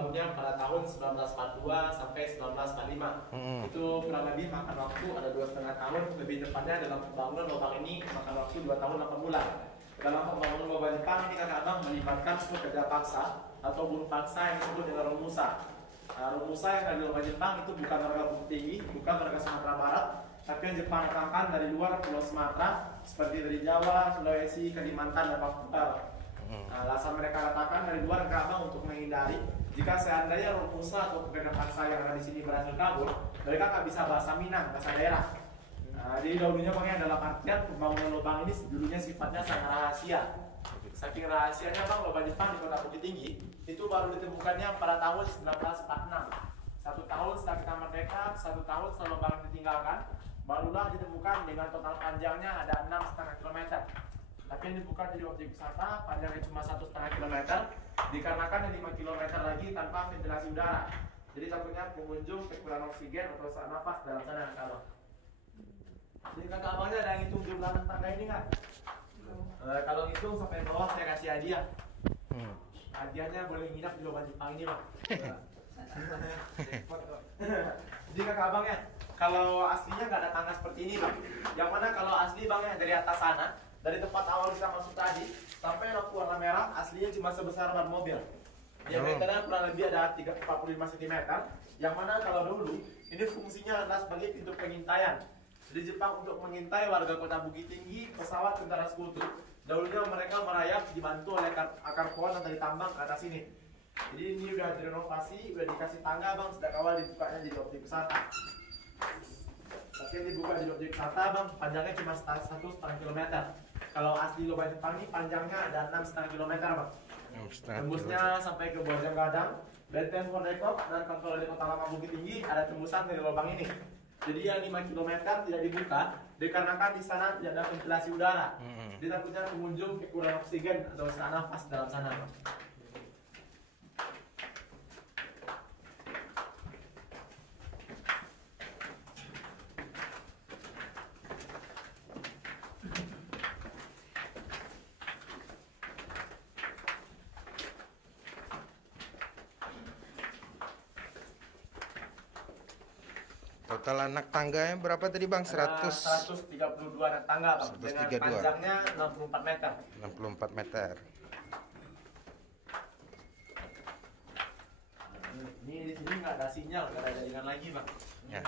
dibangunnya pada tahun 1942 sampai 1945. Itu kurang lebih makan waktu ada 2,5 tahun. Lebih tepatnya dalam pembangunan lubang ini makan waktu 2 tahun 8 bulan. Dalam pembangunan lubang Jepang ini kakak abang melibatkan pekerja paksa atau buruh paksa yang disebut dengan rumusa. Rumusa yang ada di lubang Jepang itu bukan warga Bukit Tinggi, bukan warga Sumatera Barat, tapi yang Jepang datangkan dari luar Pulau Sumatera seperti dari Jawa, Sulawesi, Kalimantan, dan Papua. Alasan mereka katakan dari luar abang untuk menghindari jika seandainya rumusa atau pekerja paksa yang ada di sini berhasil kabur, mereka nggak bisa bahasa Minang, bahasa daerah. Jadi dahulunya bang dalam artian pembangunan lubang ini dulunya sifatnya sangat rahasia. Saking rahasianya bang, lubang Jepang di kota Bukit Tinggi itu baru ditemukannya pada tahun 1946. 1 tahun setelah kita merdeka, 1 tahun setelah lubang ditinggalkan, barulah ditemukan dengan total panjangnya ada 6,5 km. Tapi yang dibuka jadi objek wisata panjangnya cuma 1,5 km, dikarenakan yang 5 km lagi tanpa ventilasi udara. Jadi takutnya pengunjung kekurangan oksigen atau sesak nafas dalam sana kalau. Jadi kakak abangnya ada yang hitung jumlah tangga ini nggak? Kalau hitung sampai bawah saya kasih hadiah. Hadiahnya boleh nginap di lubang Jepang ini bang. Jadi kakak abangnya, kalau aslinya nggak ada tangga seperti ini bang. Yang mana kalau asli bangnya dari atas sana, dari tempat awal kita masuk tadi sampai lampu warna merah aslinya cuma sebesar ban mobil. Diameternya kurang lebih ada 45 cm. Yang mana kalau dulu ini fungsinya adalah sebagai pintu pengintaian. Di Jepang untuk mengintai warga kota Bukit Tinggi, pesawat tentara sekutu. Dahulunya mereka merayap dibantu oleh akar pohon yang ditambang ke atas ini. Jadi ini udah direnovasi, udah dikasih tangga bang, sejak awal dibukanya jadi objek wisata. Tapi yang dibuka jadi objek wisata bang, panjangnya cuma 1,5 km. Kalau asli lubang Jepang ini panjangnya ada 6,5 km bang. Tembusnya sampai ke Bojong Gadang, Benteng Hordekop, dan kantor di kota lama Bukit Tinggi ada tembusan dari lubang ini. Jadi yang 5 km tidak dibuka dikarenakan di sana tidak ada ventilasi udara. Jadi takutnya pengunjung kekurangan oksigen atau sesak nafas dalam sana. Total anak tangganya berapa tadi bang? 132 anak tangga bang, dengan panjangnya 64 meter. 64 meter. Ini di sini nggak ada sinyal, nggak ada jaringan lagi bang. Ya.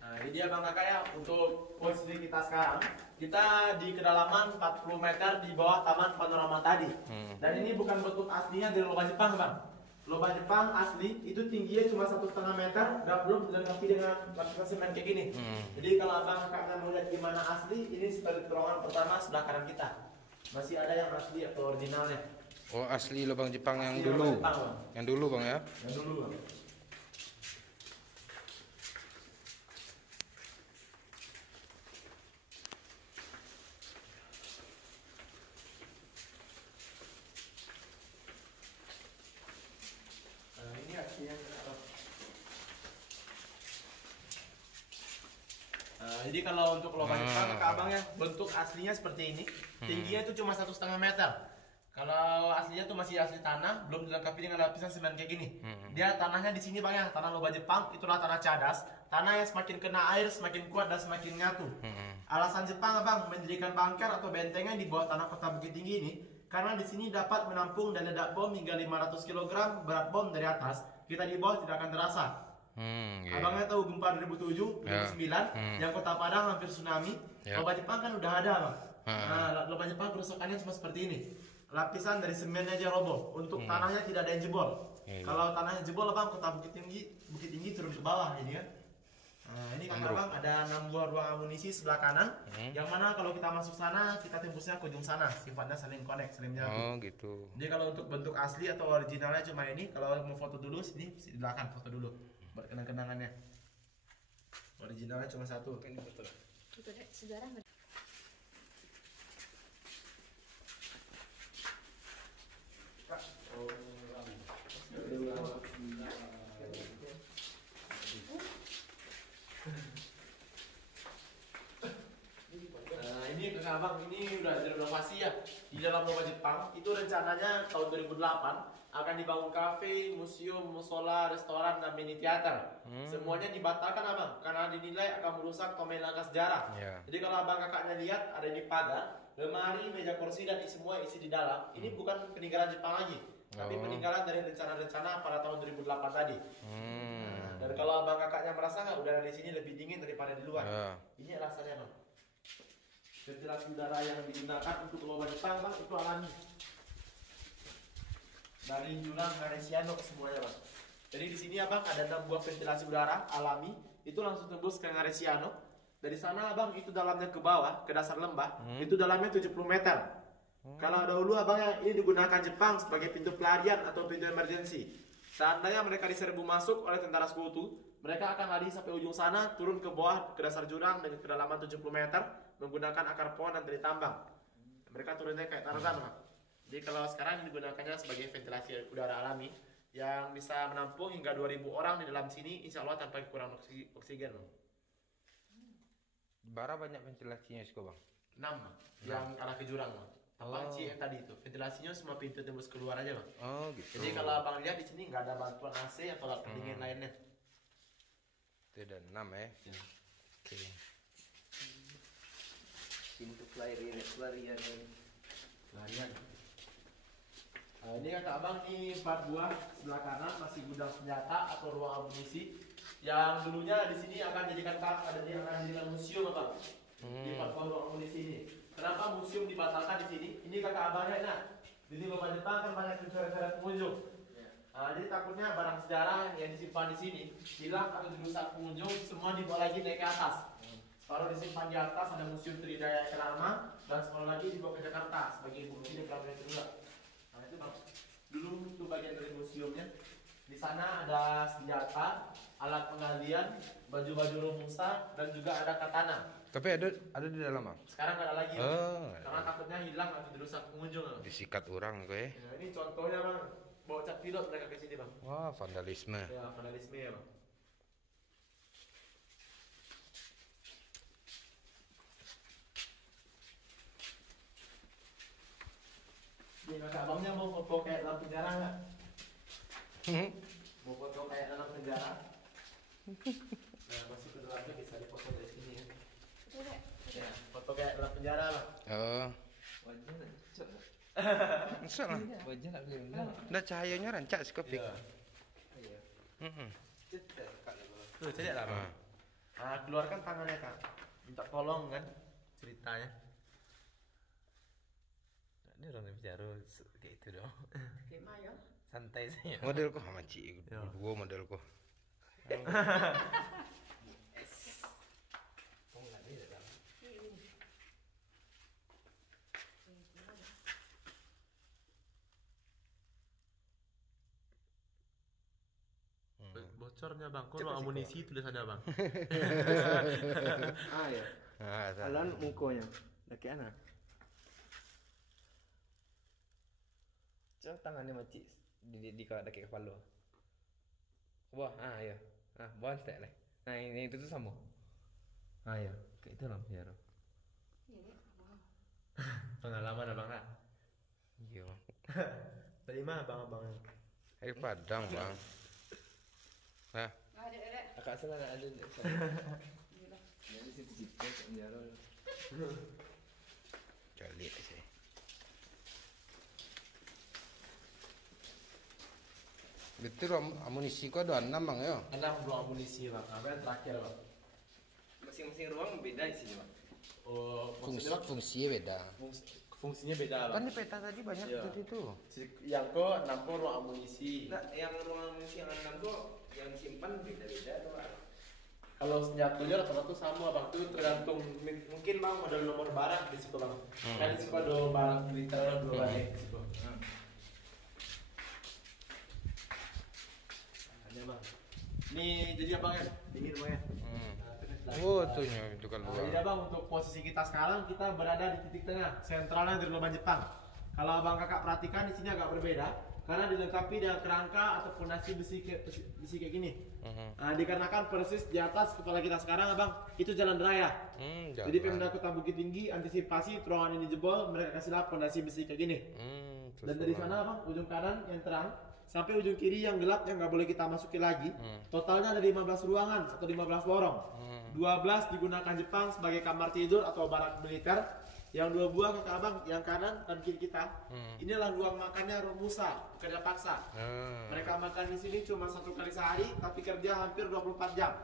Nah, ini dia bang kakak ya, untuk posisi kita sekarang. Kita di kedalaman 40 meter di bawah taman panorama tadi. Dan ini bukan bentuk aslinya dari lubang Jepang bang. Lubang Jepang asli itu tingginya cuma 1,5 meter dan belum dilengkapi dengan lapisan semen kayak gini. Jadi kalau abang kakaknya mau lihat gimana asli, ini seperti terowongan pertama sebelah kanan kita. Masih ada yang asli atau originalnya. Oh asli lubang Jepang yang Asli dulu. lubang Jepang, bang. Yang dulu bang ya. Yang dulu bang. Nah, ini aslinya. Jadi kalau untuk lubang Jepang ke abang ya, bentuk aslinya seperti ini. Tingginya itu cuma 1,5 meter. Kalau aslinya tuh masih asli tanah, belum dilengkapi dengan lapisan semen kayak gini. Dia tanahnya di sini bang ya, tanah lubang Jepang itulah tanah cadas. Tanah yang semakin kena air semakin kuat dan semakin nyatu. Alasan Jepang abang mendirikan bunker atau bentengan di bawah tanah kota Bukit Tinggi ini karena di sini dapat menampung dan ledak bom hingga 500 kg berat bom dari atas. Kita di bawah tidak akan terasa. Abangnya tahu gempa 2007, 2009 yang kota Padang hampir tsunami. Lubang Jepang kan udah ada bang. Nah, lubang Jepang kerusakannya cuma seperti ini. Lapisan dari semennya aja roboh. Untuk tanahnya tidak ada yang jebol. Kalau tanahnya jebol bang, kota Bukit Tinggi turun ke bawah ini kan. Nah, ini kan bang ada 6 buah ruang amunisi sebelah kanan. Yang mana kalau kita masuk sana, kita tembusnya ke ujung sana. Sifatnya saling connect, saling menyatu. Oh gitu. Jadi kalau untuk bentuk asli atau originalnya cuma ini. Kalau mau foto dulu sini, silakan foto dulu buat kenang-kenangannya. Originalnya cuma satu. Ini betul. Itu deh, sejarah. Oh, ini kakak abang, ini udah direnovasi ya. Di dalam rumah Jepang itu rencananya tahun 2008 akan dibangun kafe, museum, musola, restoran, dan mini teater. Semuanya dibatalkan abang karena dinilai akan merusak tonel langkah sejarah. Ya. Jadi kalau abang kakaknya lihat ada di pagar, lemari, meja kursi dan semua isi di dalam. Ini bukan peninggalan Jepang lagi, tapi peninggalan dari rencana-rencana pada tahun 2008 tadi. Dan kalau abang kakaknya merasa nggak udara di sini lebih dingin daripada di luar. Ini alasannya bang. Ventilasi udara yang digunakan untuk rumah Jepang bang itu alami. Dari jurang Aresiano semuanya bang. Jadi di sini abang ada 6 buah ventilasi udara alami itu langsung tembus ke Aresiano. Dari sana abang itu dalamnya ke bawah ke dasar lembah itu dalamnya 70 meter. Kalau dahulu abang ini digunakan Jepang sebagai pintu pelarian atau pintu emergensi. Seandainya mereka diserbu masuk oleh tentara sekutu, mereka akan lari sampai ujung sana, turun ke bawah ke dasar jurang dengan kedalaman 70 meter menggunakan akar pohon dan tali tambang. Mereka turunnya kayak Tarzan bang. Jadi kalau sekarang digunakannya sebagai ventilasi udara alami yang bisa menampung hingga 2000 orang di dalam sini, insya Allah tanpa kurang oksigen. Bara banyak ventilasinya sih bang. 6 yang arah ke jurang bang. Abang yang tadi itu ventilasinya semua pintu tembus keluar aja bang. Oh gitu. Jadi kalau abang lihat di sini nggak ada bantuan AC atau alat pendingin lainnya. Itu ada 6 ya. Oke. Pintu pelarian. Ini kakak abang nih 4 buah sebelah kanan masih gudang senjata atau ruang amunisi yang dulunya di sini akan jadikan museum abang. Di 4 buah ruang amunisi ini. Kenapa museum dibatalkan di sini? Ini kakak abangnya nah. Di rumah Jepang kan banyak coret-coret pengunjung. Jadi takutnya barang sejarah yang disimpan di sini hilang atau dirusak pengunjung, semua dibawa lagi naik ke atas. Separuh disimpan di atas ada museum Tridaya Kelama dan separuh lagi dibawa ke Jakarta sebagai bukti deklarasi kedua. Nah itu bang, dulu itu bagian dari museumnya. Di sana ada senjata, alat penggalian, baju-baju Romusa dan juga ada katana. Tapi ada di dalam bang. Sekarang nggak ada lagi, karena takutnya hilang atau dirusak pengunjung. Disikat orang gue. Nah, ini contohnya bang, bawa cap pilot mereka ke sini bang. Wah vandalisme. Ya vandalisme ya bang. Ini kakak abangnya mau foto kayak dalam penjara nggak? Mau foto kayak dalam penjara? Nah masuk ke dalamnya bisa difoto dari sini ya. Ya, foto kayak dalam penjara bang. Oh. Wajah nak cocok. Masa lah. Wajah nak boleh enggak? Udah cahayanya rancak skopik. Iya. Cetek kak lu. Tuh cedek lah bang. Nah keluarkan tangannya kak. Minta tolong kan ceritanya. Ini orang bicara kayak itu dong. Kayak Maya. Santai saja. Model kok sama Ci. Gua model kok. Bocornya bang, kok ruang amunisi tulisannya bang. Ya. Alan mukonya. Laki anak. Cang tangannya macik di kaki kepala. Wah, ya. Bawa stek lah. Nah, ini itu tuh sama. Ya. Kayak itu lah penjara. Pengalaman abang nak. Iya bang. Dari mana abang? Air Padang bang. Nah. Akak salah ada. Jadi situ penjara. Kali sih. Betul amunisi kok ada 6 bang ya? 6 ruang amunisi bang, apa yang terakhir bang? Masing-masing ruang beda isinya, Bang. Oh, maksudnya bang, Fungsinya beda. fungsinya beda bang. Kan di peta tadi banyak tadi tuh. Yang kok 6 kok ruang amunisi. Nah, yang ruang amunisi yang 6 tuh yang disimpan beda-beda tuh, Bang. Kalau senjatanya rata-rata sama bang, tuh tergantung mungkin bang model nomor barang di situ bang. Kan di situ ada barang militer dua barang di situ. Ada bang. Nih jadi abang ya, dingin bang ya. Oh tuhnya itu kan Jadi bang untuk posisi kita sekarang kita berada di titik tengah sentralnya di rumah Jepang. Kalau abang kakak perhatikan di sini agak berbeda karena dilengkapi dengan kerangka atau fondasi besi kayak gini. Nah, dikarenakan persis di atas kepala kita sekarang abang itu jalan raya. Jadi Pemda Kota Bukit Tinggi antisipasi terowongan ini jebol, mereka kasihlah fondasi besi kayak gini. Dan dari sana abang ujung kanan yang terang sampai ujung kiri yang gelap yang nggak boleh kita masuki lagi. Totalnya ada 15 ruangan atau 15 lorong. 12 digunakan Jepang sebagai kamar tidur atau barak militer. Yang 2 buah kakak abang, yang kanan dan kiri kita, inilah ruang makannya Romusa, pekerja paksa. Mereka makan di sini cuma 1 kali sehari, tapi kerja hampir 24 jam.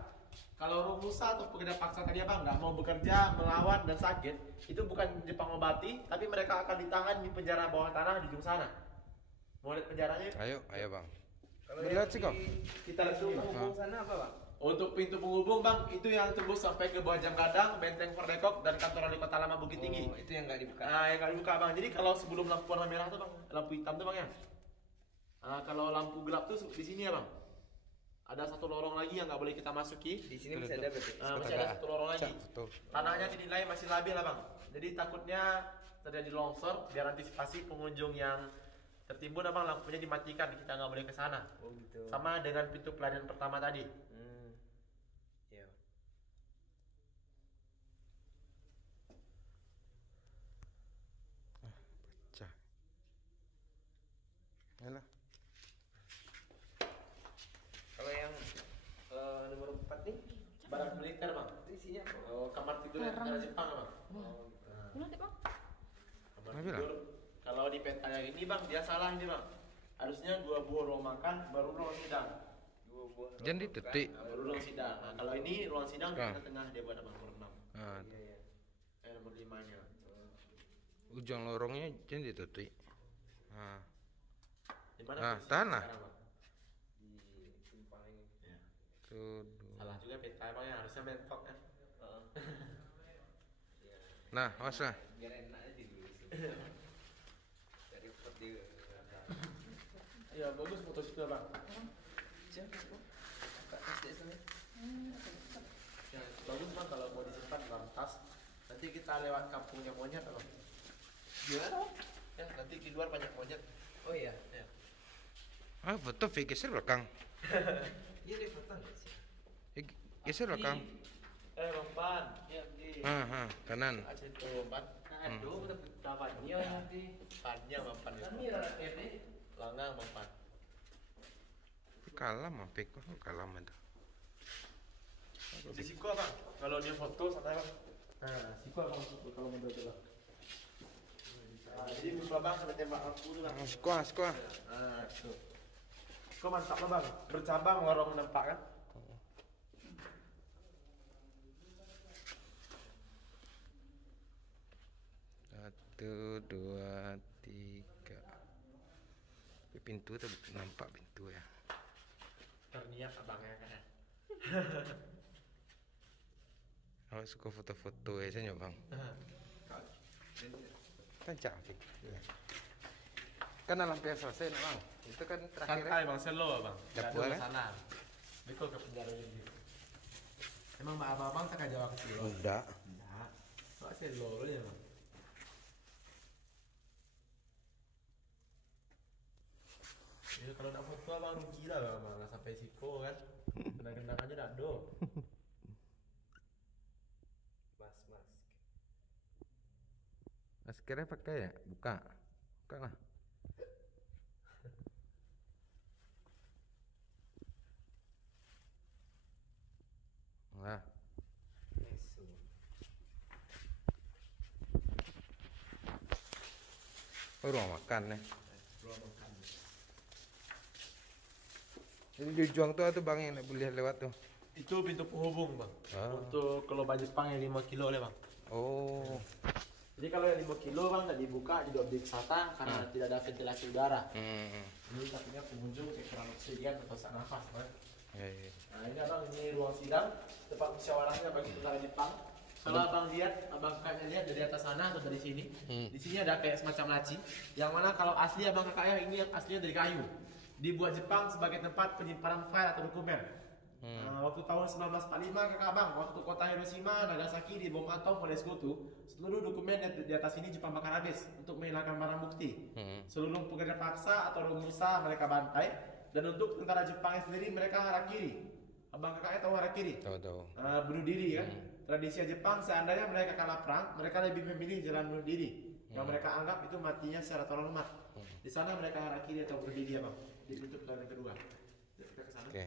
Kalau Romusa atau pekerja paksa tadi abang nggak mau bekerja, melawan dan sakit, itu bukan Jepang obati, tapi mereka akan ditahan di penjara bawah tanah di ujung sana. Mau lihat penjaranya? Ayo bang. Kalau Lihat yang sih kok. Kita lihat pintu dulu, Bang. penghubung sana apa bang? Untuk pintu penghubung bang, itu yang tembus sampai ke bawah jam gadang, benteng Fordekok dan kantor wali kota lama Bukit Tinggi. Oh, itu yang nggak dibuka. Nah, yang nggak dibuka bang. Jadi kalau sebelum lampu warna merah tuh bang, lampu hitam tuh bang ya. Kalau lampu gelap tuh di sini ya bang. Ada 1 lorong lagi yang nggak boleh kita masuki. Di sini masih ada berarti. Masih ada 1 lorong lagi. Betul. Tanahnya dinilai masih labil lah bang. Jadi takutnya terjadi longsor. Biar antisipasi pengunjung yang tertimbun abang lampunya dimatikan, kita nggak boleh ke sana. Oh gitu. Sama dengan pintu pelayanan pertama tadi. Iya. Pecah. Yalah. Kalau yang nomor 4 nih, Barak militer bang. itu isinya apa? Oh, kamar tidur yang negara Jepang bang. Oh, gitu. Udah deh bang. Kamar Apa tidur. Kalau di peta yang ini bang, dia salah ini bang. Harusnya 2 buah ruang makan, baru ruang sidang. 2 buah. Jangan ditetik. Nah, baru ruang sidang. Nah, kalau ini ruang sidang di tengah-tengah dia buat abang nomor 6. Nah, Iya, iya. Nomor 5-nya. ujung lorongnya jangan ditetik. Nah, Di mana? Nah, posisi tanah. sekarang, Bang? Di simpang ini. Ya. tuh. Salah juga peta bang ya, harusnya mentok kan. Iya. Nah, awas lah. Biar enak aja dulu sih. Dari pot dia. Iya bagus foto situ bang. Siapa tuh? Kak SD sana. Ya, bagus bang kalau mau disimpan dalam tas. Nanti kita lewat kampungnya monyet bang. Gimana? Ya nanti di luar banyak monyet. Oh iya. Ya. Foto geser belakang. Iya dia foto nggak sih? Geser belakang. Bang Pan. Ya di. Kanan. Aja itu Bang Pan. Aduh, udah Tapannya nanti. Pannya Bang Pan. Kami orang ini. Langang Bang Pan. Kalah mampik kok kalah mah. Di Siko bang. Kalau dia foto santai bang. Nah Siko bang foto kalau mau itu bang. Nah, jadi musuh bang sampai tembak aku tuh bang. Sekolah. Nah tuh. Kok mantap lah bang. Bercabang warung nampak kan. 1, 2, 3. Pintu tuh nampak pintu ya. Terniat abangnya kan. Awak suka foto-foto ya saya bang. Kan cantik. Ya. Kan lampion selesai nak bang. Itu kan terakhir. Santai bang, selo bang. Dapur, ke sana. Betul ke penjara ini. Emang mbak abang tak jawab ke selo? Enggak. Enggak. Kok selo ya bang? Ya kalau nak foto abang rugi lah bang, nggak sampai Siko kan. Kena-kena aja dah do. Mas. Maskernya pakai ya? Buka lah. Nah, Mesu. ruang makan nih. Ruang makan. Jadi di Juang tuh bang yang nak boleh lewat tuh. Itu pintu penghubung bang. Ah. Untuk gelombang Jepang yang 5 kilo le bang. Oh. Jadi kalau yang 5 kilo bang nggak dibuka jadi objek wisata karena tidak ada ventilasi udara. Ini takutnya pengunjung kekurangan oksigen atau sesak nafas bang. Ya, ya. Nah ini abang ini ruang sidang tempat musyawarahnya bagi tentara Jepang. Kalau abang lihat, abang kakaknya lihat dari atas sana atau dari sini. Di sini ada kayak semacam laci. Yang mana kalau asli abang kakaknya ini yang aslinya dari kayu. Dibuat Jepang sebagai tempat penyimpanan file atau dokumen. Waktu tahun 1945 kakak bang, waktu kota Hiroshima, Nagasaki di bom atom oleh Sekutu, seluruh dokumen di atas ini Jepang bakar habis untuk menghilangkan barang bukti. Seluruh pekerja paksa atau romusa mereka bantai, dan untuk tentara Jepang sendiri mereka harakiri. Abang kakaknya tahu harakiri? Tahu. Bunuh diri kan? Tradisi Jepang seandainya mereka kalah perang, mereka lebih memilih jalan bunuh diri. Yang mereka anggap itu matinya secara terhormat. Di sana mereka harakiri atau bunuh diri ya bang. Ditutup tahun yang kedua. Kita ke sana. Oke.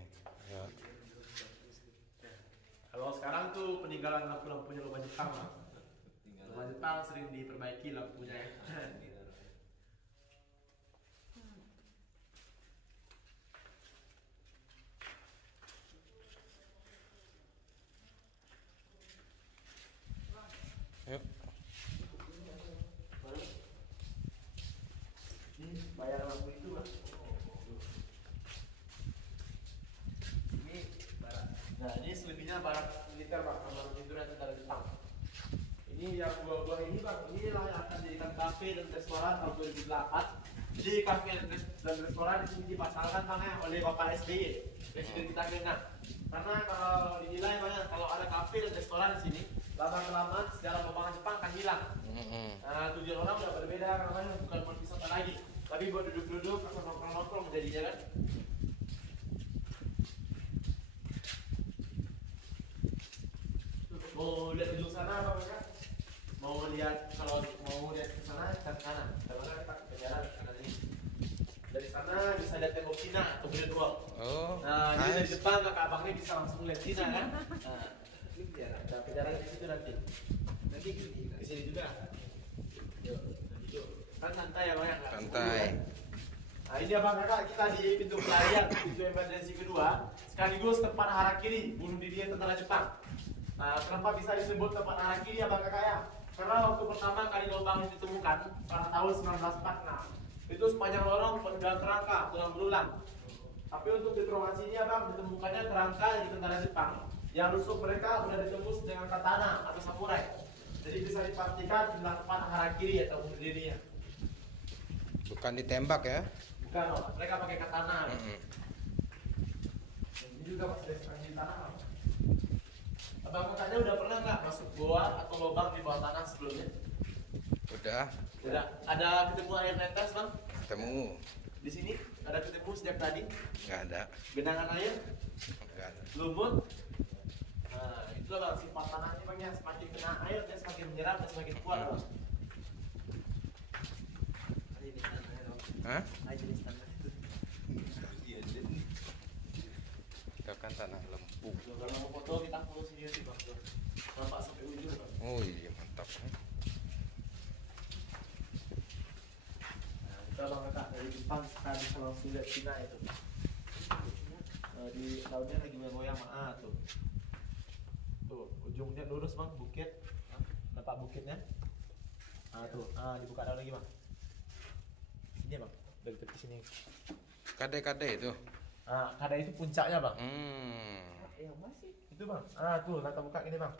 Ya. Kalau sekarang tuh peninggalan lampu-lampunya lubang Jepang bang. Lubang Jepang sering diperbaiki lampunya ya. Yuk. Ini bayar lampu itu bang. Ini barat. Nah ini selebihnya barat militer bang, kamar tidur tentara Jepang. Ini yang buah-buah ini bang, inilah yang akan dijadikan kafe dan restoran tahun 2008. Jadi kafe dan restoran di sini dipasangkan bang ya oleh Bapak SBY, Presiden kita kena. Karena kalau dinilai banyak, kalau ada kafe dan restoran di sini, lama-kelamaan sejarah pembangunan Jepang akan hilang. Tujuan orang udah berbeda, karena bukan buat wisata lagi, tapi buat duduk-duduk atau nongkrong-nongkrong jadinya kan. Mau lihat ujung sana apa enggak? Mau lihat, kalau mau lihat ke sana ke kanan, kalau enggak kita ke jalan ke kanan ini. Dari sana bisa lihat tembok Cina atau Great Wall. Nah, jadi dari depan kakak abangnya bisa langsung lihat Cina kan? Nah, ini biar ada perjalanan di situ nanti. Nanti di sini juga. Yuk, nanti yuk. Kan santai ya bang ya? Santai. Nah ini abang kakak, kita di pintu pelarian, pintu emergency kedua, sekaligus tempat harakiri bunuh diri tentara Jepang. Nah, kenapa bisa disebut tempat harakiri abang kakak ya? Karena waktu pertama kali lubang ini ditemukan pada tahun 1946, itu sepanjang lorong penemuan kerangka tulang belulang. Tapi untuk informasinya bang, ditemukannya kerangka dari tentara Jepang yang rusuk mereka sudah ditembus dengan katana atau samurai. Jadi bisa dipastikan tempat harakiri atau bunuh dirinya. Bukan ditembak ya? Bukan, oh. Mereka pakai katana. Ini juga masih di tanah. Abang kakaknya udah pernah nggak masuk goa atau lubang di bawah tanah sebelumnya? Udah. Udah. Ada ketemu air netes bang? Ketemu. Di sini ada ketemu sejak tadi? Nggak ada. Genangan air? Nggak ada. Lumut? Nah, itulah bang sifat tanahnya bang ya. Semakin kena air dia semakin menyerap dan semakin kuat bang. Hah? Air jenis tanah itu. Itu kan tanah lembu. Kalau mau foto kita follow sini sih bang. Nampak sampai ujung bang. Oh iya mantap. Nah, itu bang kakak dari Jepang sekarang bisa langsung lihat Cina itu. Di daunnya lagi goyang tuh. Tuh ujungnya lurus bang, bukit. Nampak bukitnya? Tuh, dibuka daun lagi bang. Ini bang, dari tepi sini. Kade-kade itu. Kada itu puncaknya bang. Yang masih Itu bang. Tuh kakak buka ini bang.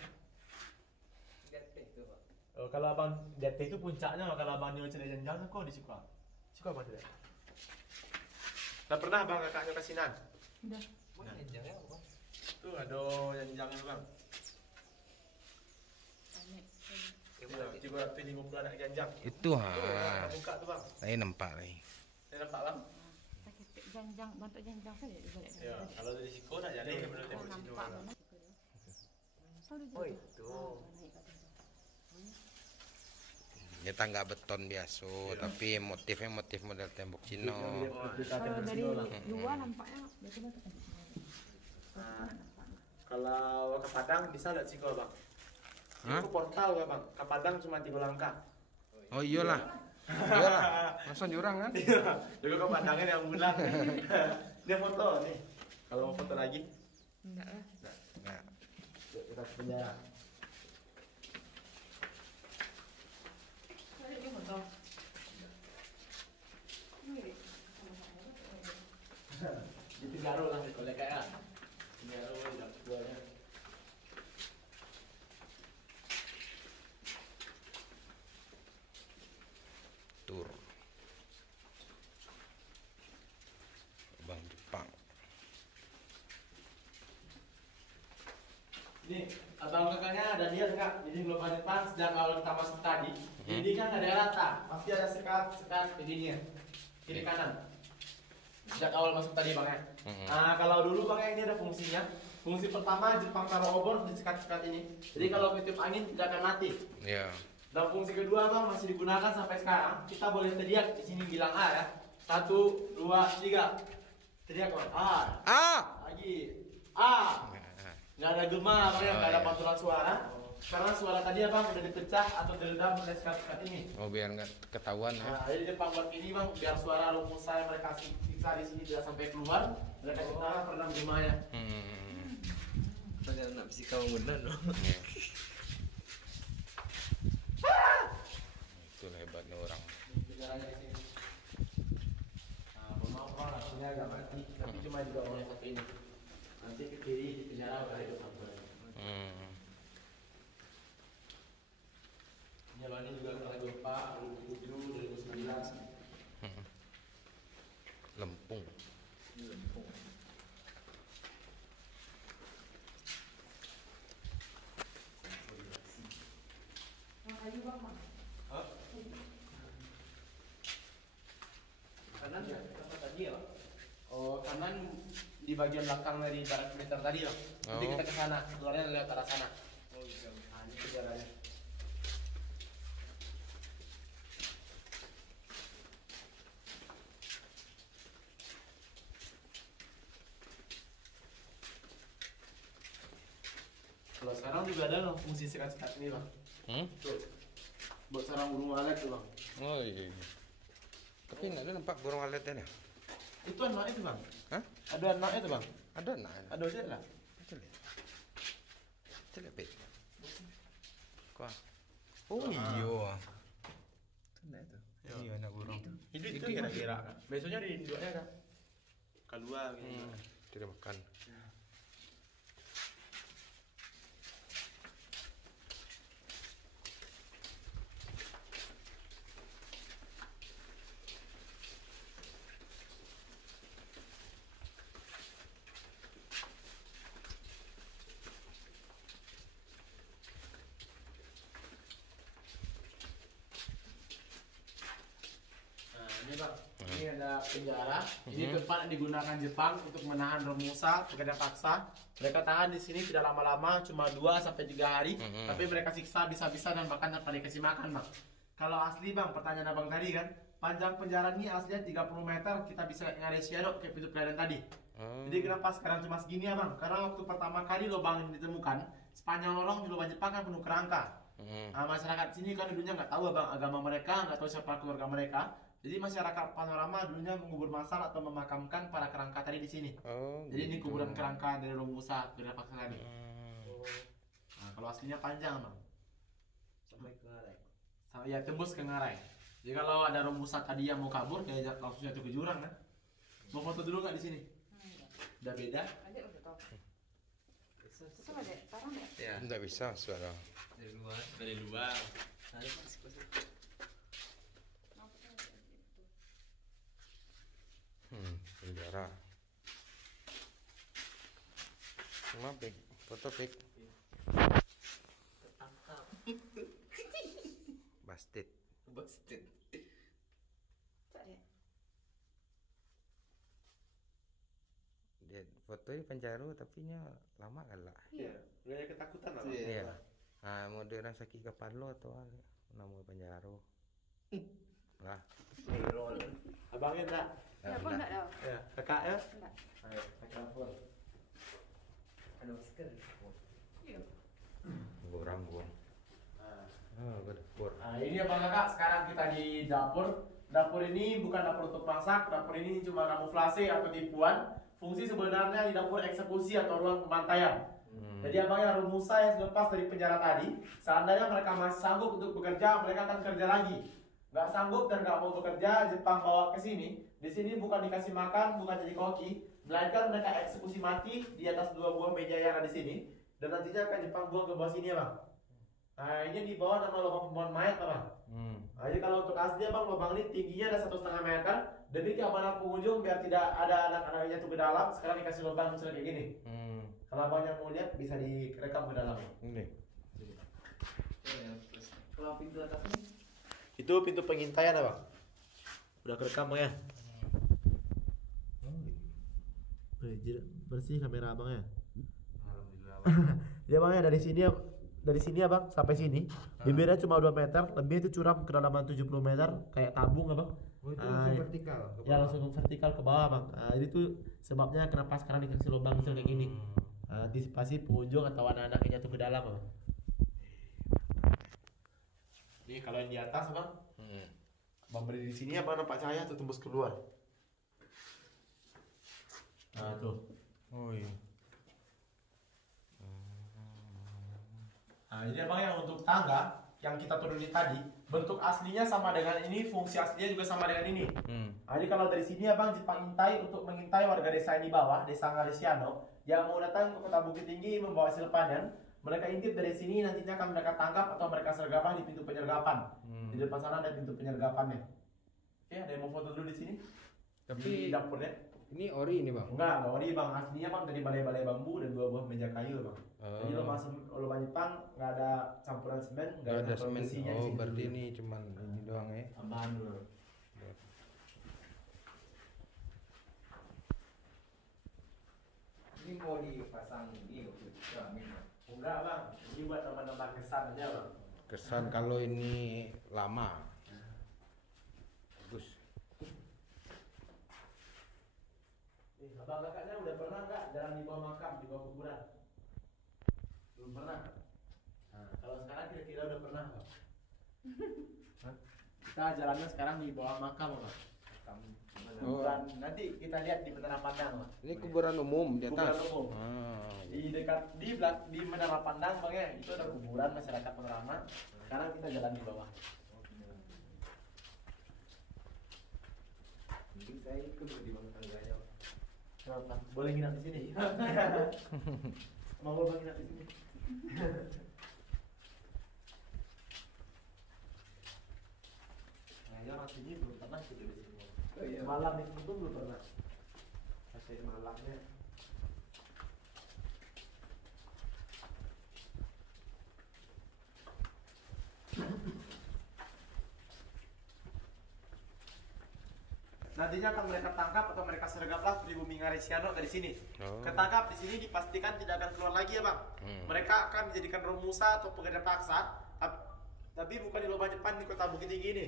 gede itu pak. Kalau abang DT itu puncaknya, kalau abang nyoba cerita jalan kok di Suka. Suka apa tidak? Udah pernah bang kakaknya ke Sinan? Udah. Mana jenjangnya apa? Tuh ada jangan bang. Juga 50 anak janjang. Itu Tuh, buka tuh bang. Saya nampak nih. Saya nampak bang. Sakit janjang, bentuk janjang saja juga ada. Ya, kalau dari Siko dah jadi benar Oh, tembok nampak Cina. mana? Selalu Oh juga. itu. Naik ke atas. Ya tangga beton biasa, tapi motifnya motif model tembok Cina. Kalau dari luar nampaknya betul-betul tembok. Kalau ke Padang bisa lihat Siko bang. Hah? Itu portal ya bang. Ke Padang cuma 3 langkah. Oh iyalah. Iyalah. Langsung jurang kan? Iya, juga ke Padangnya yang bulan. Dia foto nih. Kalau mau foto lagi, Enggak lah. Nggak. yuk kita ke penjara. Cari dia foto. Itu garu lah kalau kayak garu yang keduanya. Tur. Bang Jepang. Nih, abang kakaknya ada lihat nggak? Jadi gelombang Jepang sejak awal kita masuk tadi, ini kan ada rata, pasti ada sekat begini ya, kiri kanan. Sejak awal masuk tadi bang ya. Nah kalau dulu bang ya ini ada fungsinya. Fungsi pertama Jepang taruh obor di sekat-sekat ini. Jadi kalau ketiup angin tidak akan mati. Iya. Dan fungsi kedua bang masih digunakan sampai sekarang. Kita boleh teriak di sini bilang A ya. 1, 2, 3. Teriak bang. A. Lagi. A. Nggak ada gema bang ya, nggak ada pantulan suara. Karena suara tadi ya bang udah dipecah atau diredam oleh sekat-sekat ini. Oh biar nggak ketahuan ya. Nah, jadi Jepang buat ini bang biar suara rumus saya mereka siksa di sini tidak sampai keluar. Mereka ciptakan peredam gemanya. Banyak anak fisika bangunan loh. Iya. Itu hebatnya orang. Penjaranya di sini. Nah, maaf bang, hasilnya agak mati, tapi cuma juga oleh satu ini. Nanti ke kiri di penjara udah hidup sampai. Jalannya juga kena gempa 2007, 2009. Lempung. Kanan ya, apa tadi ya? Oh, kanan di bagian belakang dari barat meter tadi loh. Nanti kita ke sana, keluarnya lewat arah sana. Oh iya. Nah, ini penjaranya. Kalau sekarang juga ada loh fungsi sekat-sekat ini bang. Tuh, buat sarang burung walet tuh bang. Oh iya. Tapi nggak ada nampak burung waletnya. Itu anak itu bang. Hah? Ada anaknya tuh bang. Ada nak? Ada aja lah. Coba. Coba pek. Kuah. Oh iya. Anak itu. Iya anak burung. Hidup itu kira-kira. Besoknya di induknya kan. Keluar gitu. Tidak makan. Ini bang, ini ada penjara. Ini tempat yang digunakan Jepang untuk menahan Romusa, pekerja paksa. Mereka tahan di sini tidak lama-lama, cuma 2 sampai 3 hari. Tapi mereka siksa bisa-bisa dan bahkan tanpa dikasih makan bang. Kalau asli bang, pertanyaan abang tadi kan, panjang penjara ini aslinya 30 meter. Kita bisa ngari shadow kayak pintu pelarian tadi. Jadi kenapa sekarang cuma segini ya bang? Karena waktu pertama kali lubang ini ditemukan, sepanjang lorong di lubang Jepang kan penuh kerangka. Nah, masyarakat sini kan dulunya nggak tahu bang agama mereka, nggak tahu siapa keluarga mereka. Jadi masyarakat Panorama dulunya mengubur masal atau memakamkan para kerangka tadi di sini. Oh. Jadi ini kuburan kerangka dari Romusa berapa tadi. Nah, kalau aslinya panjang bang. Sampai ke Ngarai. Ya tembus ke Ngarai. Jadi kalau ada Romusa tadi yang mau kabur, kayak langsung jatuh ke jurang kan. Mau foto dulu nggak di sini? Udah beda. Ada udah tahu. Itu ada, sekarang ya? Ya, Tidak bisa suara. dari luar. Dari luar. Nah, ini masih kosong. Penjara. Cuma pik, foto pik. Busted. Busted. Tak ada. Dia foto di penjara tapi nya lama kan lah. Iya. Udah ketakutan lah. Iya. Ah, mau dia sakit kepala atau nama penjara. Lah. Abangnya enggak? Ya pun enggak tahu. Ya, kakak ya? Enggak. Ayo, kakak pun. Ada masker. Iya. Borang gua. Oh, berdapur. Nah, ini abang kakak, sekarang kita di dapur. Dapur ini bukan dapur untuk masak, dapur ini cuma kamuflase atau tipuan. Fungsi sebenarnya di dapur eksekusi atau ruang pembantaian. Jadi abangnya Romusa yang lepas dari penjara tadi, seandainya mereka masih sanggup untuk bekerja, mereka akan kerja lagi. Nggak sanggup dan nggak mau bekerja, Jepang bawa ke sini. Di sini bukan dikasih makan, bukan jadi koki, melainkan mereka eksekusi mati di atas 2 buah meja yang ada di sini. Dan nantinya akan Jepang buang ke bawah sini ya bang. Nah ini di bawah nama lubang pembuangan mayat bang. Nah, jadi kalau untuk asli bang, lubang ini tingginya ada 1,5 meter. Demi keamanan pengunjung biar tidak ada anak-anaknya tuh ke dalam, sekarang dikasih lubang kecil kayak gini. Kalau Kalau abangnya mau lihat bisa direkam ke dalam. Ini. Kalau pintu atas ini Itu pintu pengintaian abang. Udah kerekam ya? Bersih kamera abangnya. Dia abangnya dari sini abang sampai sini bibirnya cuma 2 meter, lebih itu curam kedalaman 70 meter kayak tabung abang. Oh itu langsung vertikal. Ya langsung vertikal ke bawah bang. Jadi itu sebabnya kenapa sekarang dikasih lubang kecil kayak gini. Antisipasi pengunjung atau anak-anak yang jatuh ke dalam bang. Nih kalau yang di atas bang, bang berdiri di sini abang nampak cahaya tuh tembus keluar. Nah tuh. Oh iya. Nah, jadi abang yang untuk tangga yang kita turunin tadi, bentuk aslinya sama dengan ini, fungsi aslinya juga sama dengan ini. Nah, jadi kalau dari sini abang Jepang Intai untuk mengintai warga desa ini bawah, desa Ngalesiano, yang mau datang ke kota Bukit Tinggi membawa hasil panen, mereka intip dari sini nantinya akan mereka tangkap atau mereka sergaplah di pintu penyergapan. Di depan sana ada pintu penyergapannya. Oke, ada yang mau foto dulu di sini? Tapi Di dapurnya? ini ori ini bang. Enggak ori bang, aslinya bang dari balai-balai bambu dan 2 buah meja kayu bang. Jadi lomba Jepang nggak ada campuran semen, Gak ada campuran semen. besinya di Oh sini berarti dulu. ini cuman ini doang ya. Tambahan dulu. Ini mau dipasang ini keramik. Enggak bang, ini buat tambah-tambah kesan aja bang. Kesan kalau ini lama. Bagus. Abang kakaknya udah pernah nggak jalan di bawah makam, di bawah kuburan? Belum pernah. Nah, kalau sekarang kira-kira udah pernah bang? Hah? Kita jalannya sekarang di bawah makam bang. Kuburan, nanti kita lihat di Menara Pandang bang. Ini kuburan umum di atas. Kuburan umum. Di dekat di Menara Pandang bang ya, itu ada kuburan masyarakat Panorama. Sekarang kita jalan di bawah. Mungkin saya ikut di bawah tangganya. Kenapa? Boleh nginap di sini? Mau bang nginap di sini? Nah, ya orang sini belum pernah tidur di sini. Oh, iya. Malam itu pun belum pernah. Kasih malamnya. Nantinya akan mereka tangkap atau mereka sergaplah pribumi Ngalesiano dari sini. Ketangkap di sini dipastikan tidak akan keluar lagi ya bang. Mereka akan dijadikan romusa atau pekerja paksa, tapi bukan di lubang Jepang di kota Bukit Tinggi ini.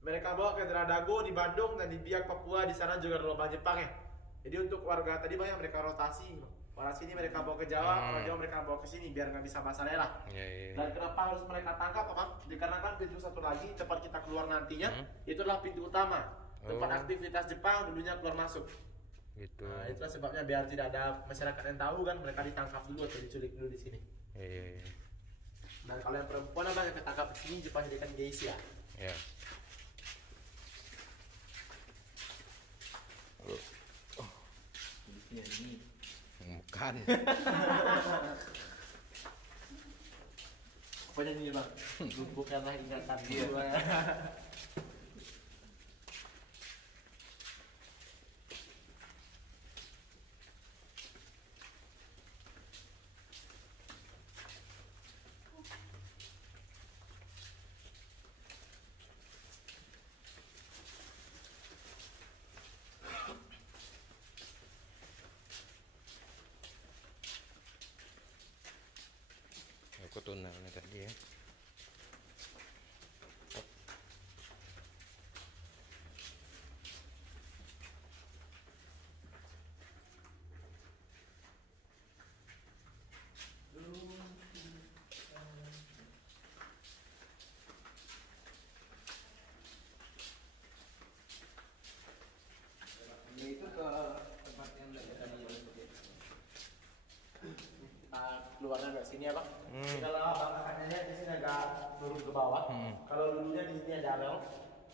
Mereka bawa ke Dago di Bandung dan di Biak Papua, di sana juga ada lubang Jepang ya. Jadi untuk warga tadi banyak mereka rotasi. Orang sini mereka bawa ke Jawa, orang Jawa mereka bawa ke sini biar nggak bisa bahasa daerah. Dan kenapa harus mereka tangkap bang? Dikarenakan pintu satu lagi tempat kita keluar nantinya itu adalah pintu utama. Tempat aktivitas Jepang dulunya keluar masuk. Gitu. Nah, itulah sebabnya biar tidak ada masyarakat yang tahu kan mereka ditangkap dulu atau diculik dulu di sini. Dan kalau yang perempuan abang yang ketangkap di sini Jepang jadikan geisha. Ya. Ini. Bukan. Pokoknya ini bang, lumpuhkanlah ingatan dulu. Aku tunangnya tadi ya. Ini itu ke tempat yang tadi. Kita keluarnya dari sini ya bang. Kalau abang kakaknya lihat di sini agak turun ke bawah. Kalau dulunya di sini ada rel.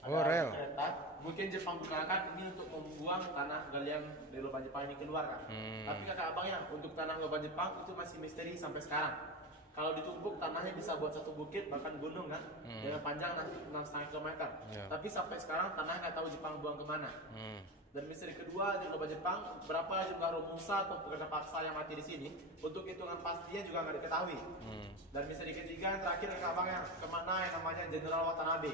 Oh, rel. Kereta. Mungkin Jepang gunakan ini untuk membuang tanah galian dari lubang Jepang ini keluar kan. Tapi kakak abangnya untuk tanah lubang Jepang itu masih misteri sampai sekarang. Kalau ditumpuk tanahnya bisa buat satu bukit bahkan gunung kan, dengan panjang nanti 6,5 km. Ya. Tapi sampai sekarang tanah nggak tahu Jepang buang kemana. Dan misteri kedua di lubang Jepang, berapa jumlah romusa atau pekerja paksa yang mati di sini? Untuk hitungan pastinya juga nggak diketahui. Dan misteri ketiga yang terakhir ke abang yang kemana yang namanya Jenderal Watanabe.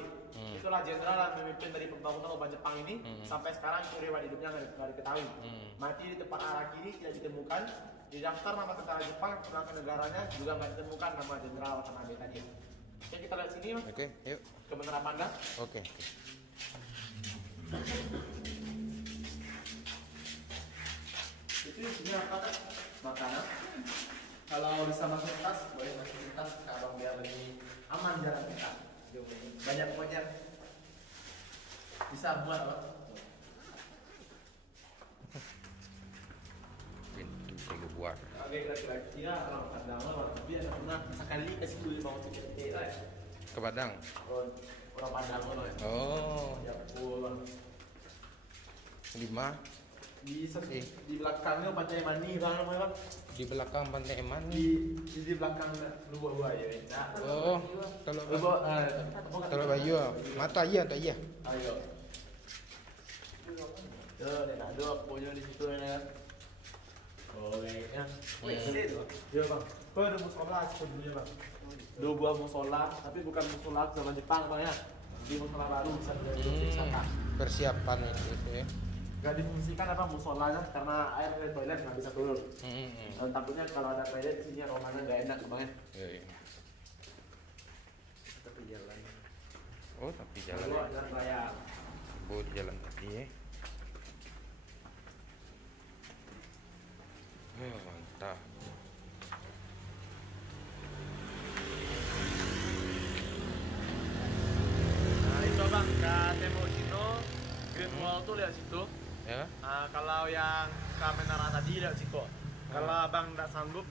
Itulah jenderal yang memimpin dari pembangunan lubang Jepang ini. Sampai sekarang riwayat hidupnya nggak diketahui. Mati di tempat arah kiri tidak ditemukan. Di daftar nama tentara Jepang yang pernah ke negaranya juga nggak ditemukan nama Jenderal Watanabe tadi. Oke, kita lihat sini mas. Oke, yuk. Kebenaran Panda. Oke. Itu isinya apa kan? Makanan. Kalau bisa masuk tas, boleh masuk tas kalau biar lebih aman jalan kita. Banyak pokoknya. Bisa buat apa? Pintu buat. Oke, kira-kira orang Padang orang tapi ada pernah sekali kasih dulu mau tiket lah. Ke Padang. Orang Padang orang. Oh, Ya pulang. di mana? Di belakangnya Pantai Mani kan namanya Bang. Di belakang Pantai Eman. Di belakang Lubuk ya. Oh, kalau kalau Bayu, mata iya atau iya? Ayo. Tuh, nek ada punya di situ ya. Oh, ya. Wih, tuh. Iya, Bang. Kau ada musola sebelumnya, Bang. Dua buah musola, tapi bukan musola zaman Jepang, Bang ya. Di musola baru bisa wisata. Persiapan itu ya. Gak difungsikan apa musolanya karena air dari toilet nggak bisa turun. Dan takutnya kalau ada toilet di sini aromanya nggak enak, Bang ya. Iya, iya. Tapi jalan. Oh, tapi jalan. Lalu ada raya. Bu jalan tadi ya. Mantap. Nah itu Bang, ke Temojino, Green Wall tuh lihat situ. Ya. Nah, kalau yang ke Menara tadi lihat situ. Kalau Abang nggak sanggup